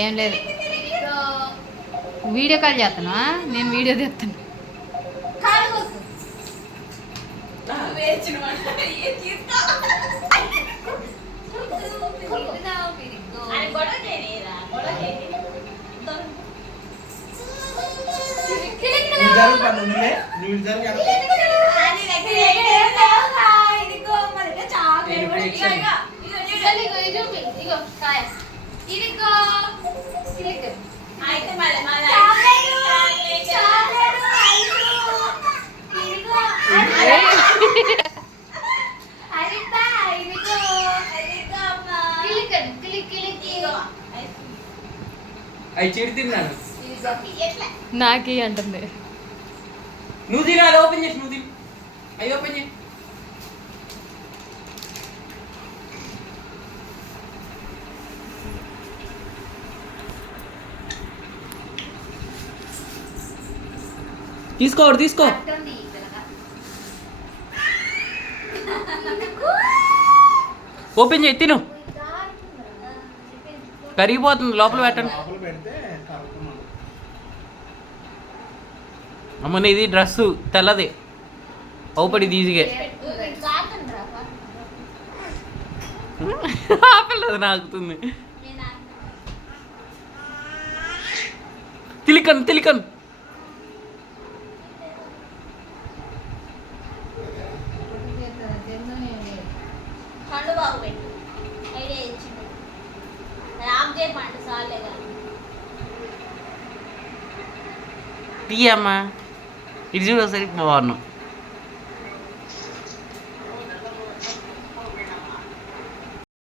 ఏం లేదు, video call చేస్తానా? నేను వీడియో తీస్తాను. అవి చెడు తిన్నాను నాకే అంటుంది. నువ్వు తినాలి, ఓపెన్ చేసి నువ్వు తిని. అవి ఓపెన్ చేయి. తీసుకో తీసుకో. ఓపెన్ చేయి, తిను. కరిగిపోతుంది, లోపల పెట్టండి. అమ్మని ఇది డ్రెస్సు తెల్లది, అవుపడి ఈజీగా ఆపలేదు, నాకుతుంది. తిలికన్ తిలికన్ తీయమ్మా, ఇది చూడ సరి బాగున్నాం.